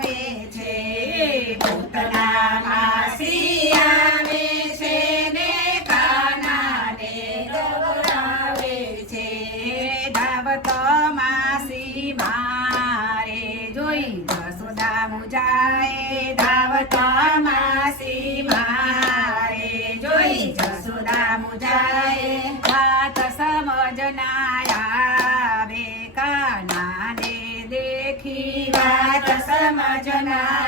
좋아해. রচনা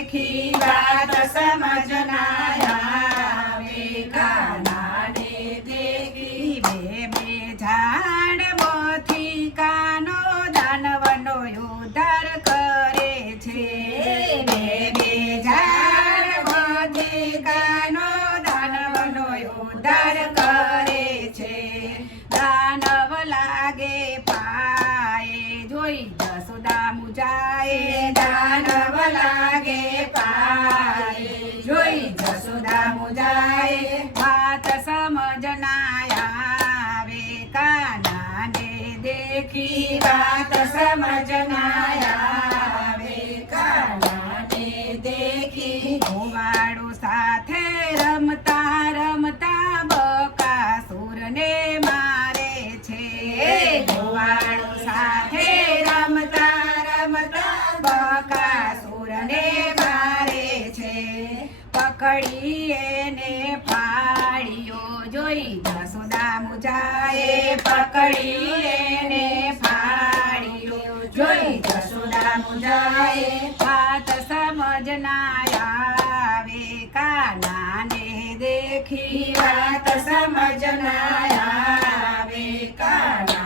देखी बात समझना પકડીએ ને ફાળીઓ જોઈ જસોદા મુજાએ પકડીએ ને ફાળીઓ જોઈ જસોદા મુજાએ વાત સમજ સમજના આવે કાનાને દેખી વાત સમજ સમજના આવે કાના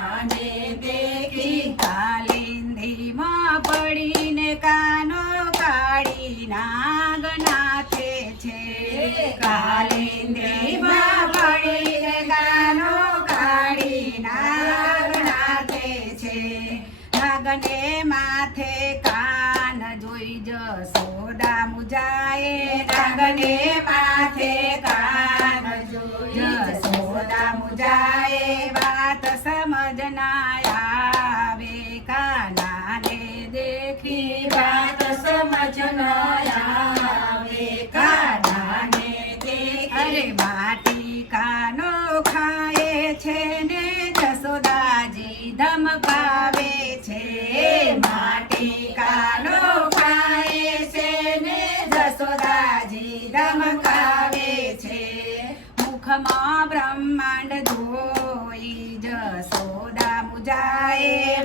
ધમકાવે છે માટી કાનો ખાય છે ને જસોદાજી ધમકાવે છે મુખમાં બ્રહ્માંડ ધોઈ જસોદા મુજાએ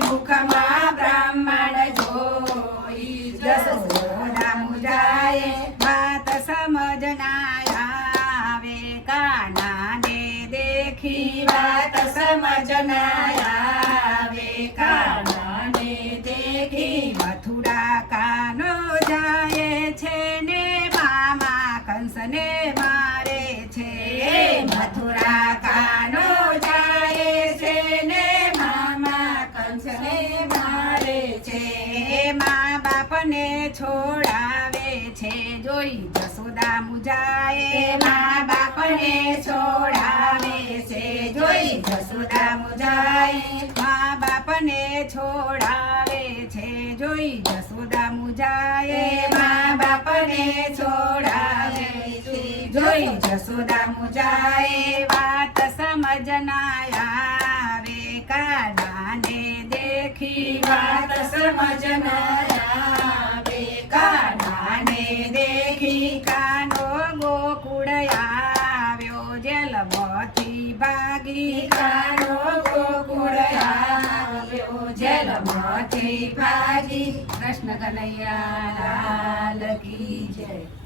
મથુરા કાનો જાય છે ને મામા કંસને મારે છે. મથુરા કાનો જાય છે ને મામા કંસને મારે છે. મા બાપને છોડાવે છે. જોઈ જસોદા મુજાએ મા બાપને છોડાવે છે. જોઈ જસુદા મુજાઈ મા બાપને છોડાવે છે. જોઈ જસુદા મુજાઈ મા બાપને છોડાવે છે. જોઈ જસુદા મુજાઈ વાત સમજ ના આવે. કાનાને ભાગી કાનો ગોકુળ આવ્યો મોટી ભાગી. કૃષ્ણ કનૈયા લાલ કી જય.